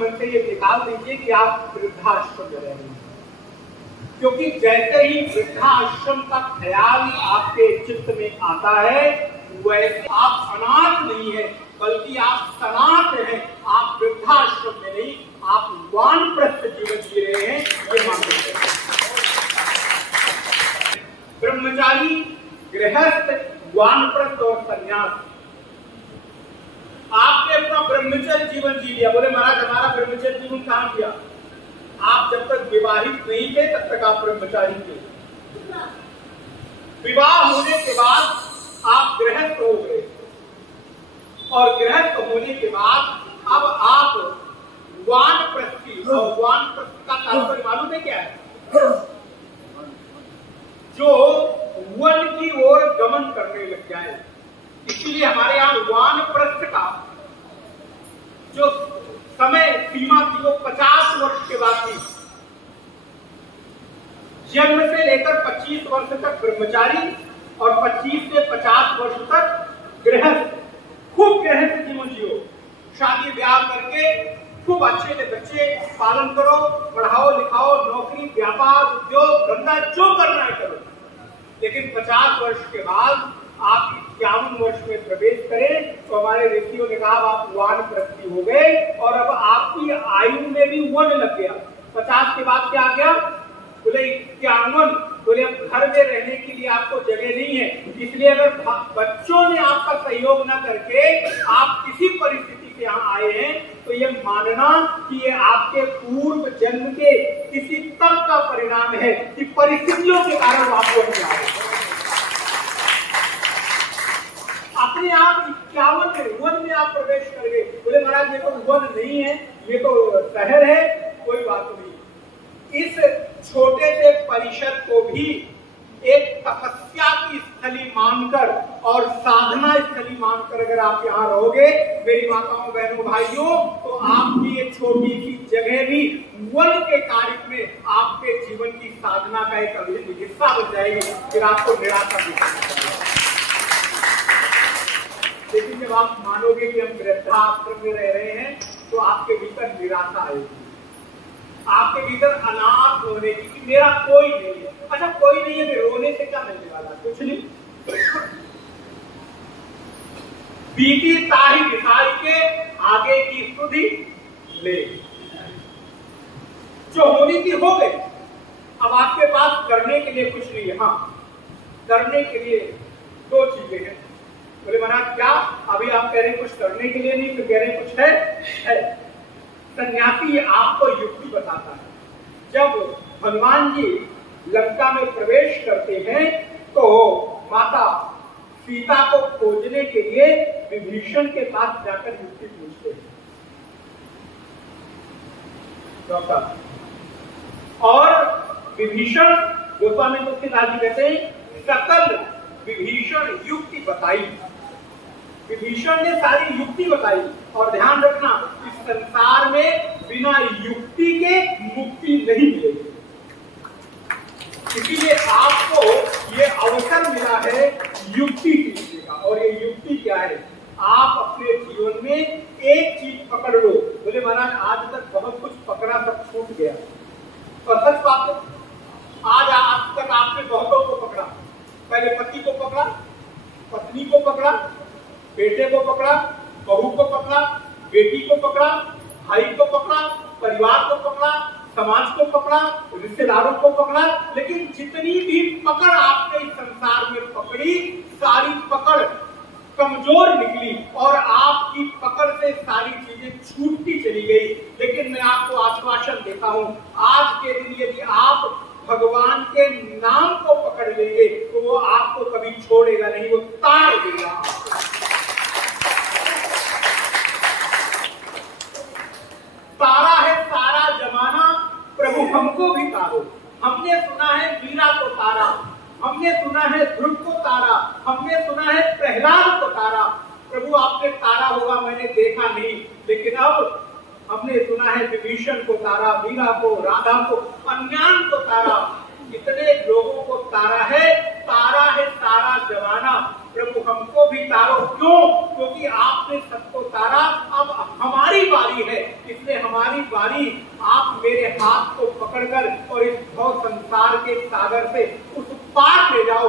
मन से ये निकाल दीजिए कि आप वृद्धाश्रम में रह रहे हैं, क्योंकि जैसे ही वृद्धाश्रम का ख्याल आपके चित्त में आता है वैसे आप अनाथ नहीं है बल्कि आप सनाथ हैं। आप वृद्धाश्रम में नहीं, आप वानप्रस्थ जीवन जी रहे हैं, ये मान सकते हैं। ब्रह्मचारी, गृहस्थ, वानप्रस्थ और संन्यास, आपने अपना ब्रह्मचर्य जीवन जी लिया। बोले महाराज हमारा ब्रह्मचर्य जीवन कहां किया? आप जब तक विवाहित नहीं थे तब तक आप ब्रह्मचारी थे। विवाह होने के बाद आप गृहस्थ हो गए और गृहस्थ होने के बाद अब आप वानप्रस्थी, और वानप्रस्थ का तात्पर्य मालूम है क्या है? जो वन की ओर गमन करने लग जाए। इसीलिए हमारे यहाँ वानप्रस्थ का जो समय सीमा थी वो 50 वर्ष के बाद थी। जन्म से लेकर 25 वर्ष तक ब्रह्मचारी और 25 से 50 वर्ष तक गृहस्थ। खूब गृहस्थ जीवन जियो, शादी ब्याह करके खूब अच्छे से बच्चे पालन करो, पढ़ाओ लिखाओ, नौकरी व्यापार उद्योग धंधा जो करना है करो। लेकिन 50 वर्ष के बाद आप 51 वर्ष में प्रवेश करें तो हमारे ऋषियों ने कहा आप वानप्रस्थी हो गए और अब आपकी आयु में भी वन लग गया। 50 के बाद क्या आ गया? बोले 51। बोले अब घर में रहने के लिए आपको जगह नहीं है, इसलिए अगर बच्चों ने आपका सहयोग न करके आप किसी परिस्थिति से यहाँ आए हैं तो ये मानना कि ये आपके पूर्व जन्म के किसी तप का परिणाम है कि परिस्थितियों के कारण आपको आए। अपने आप 51 वन में आप प्रवेश कर गए। बोले महाराज ये तो वन नहीं है, ये तो शहर है। कोई बात नहीं, इस छोटे से परिसर को भी एक तपस्या की स्थली मानकर और साधना स्थली मानकर अगर आप यहाँ रहोगे मेरी माताओं बहनों भाइयों, तो आपकी ये छोटी सी जगह भी वन के कार्य में आपके जीवन की साधना का एक अभिन्न हिस्सा बन जाएगी। फिर आपको निराशा दिखाई। लेकिन जब आप मानोगे कि हम वृद्धाश्रम में रह रहे हैं तो आपके भीतर निराशा आएगी, आपके भीतर अनाथ होने की कि मेरा कोई नहीं है। अच्छा कोई नहीं है तो रोने से क्या मिलने वाला? कुछ नहीं। बीती ताही दिखाई के आगे की सुधि ले, जो होनी थी हो गई। अब आपके पास करने के लिए कुछ नहीं है। हाँ, करने के लिए दो चीजें हैं। बोले महाराज क्या? अभी आप कह रहे कुछ करने के लिए नहीं, तो कह रहे कुछ है। सन्यासी आपको युक्ति बताता है। जब हनुमान जी लंका में प्रवेश करते हैं तो माता सीता को खोजने के लिए विभीषण के पास जाकर युक्ति पूछते हैं। और विभीषण, गोस्वामी तुलसीदास जी कहते हैं सकल विभीषण युक्ति बताई। विभीषण ने सारी युक्ति बताई। और ध्यान रखना इस संसार में बिना युक्ति के मुक्ति नहीं मिलेगी। इसीलिए आपको ये अवसर मिला है युक्ति सीखने का। और ये युक्ति क्या है? आप अपने जीवन में एक चीज पकड़ लो। बोले महाराज आज तक बहुत कुछ पकड़ा, सब छूट गया। तो सच बात है, आज तक आपने बहुतों को पकड़ा। पहले पति को पकड़ा, पत्नी को पकड़ा, बेटे को पकड़ा, बहू को पकड़ा, बेटी को पकड़ा, भाई को पकड़ा, परिवार को पकड़ा, समाज को पकड़ा, रिश्तेदारों को पकड़ा। लेकिन जितनी भी पकड़ आपने इस संसार में पकड़ी, सारी पकड़ कमजोर निकली और आपकी पकड़ से सारी चीजें छूटती चली गई। लेकिन मैं आपको आश्वासन देता हूं, आज के दिन यदि आप भगवान के नाम को पकड़ लेंगे तो वो आपको कभी छोड़ेगा नहीं, वो ताड़ देगा। तारा है सारा जमाना, प्रभु हमको भी तारो। हमने सुना है मीरा को तारा, हमने सुना है ध्रुव को तारा, हमने सुना है प्रहलाद को तारा। प्रभु आपने तारा होगा मैंने देखा नहीं, लेकिन अब हमने सुना है विभीषण को तारा, मीरा को, राधा को, अन्यान को तारा। इतने लोगों को तारा है सारा जमाना। प्रभु हमको भी तारो। क्यों? क्योंकि आपने सबको तारा, अब हमारी बारी है। इसलिए हमारी बारी आप मेरे हाथ को पकड़कर और इस भव संसार के सागर से उस पार ले जाओ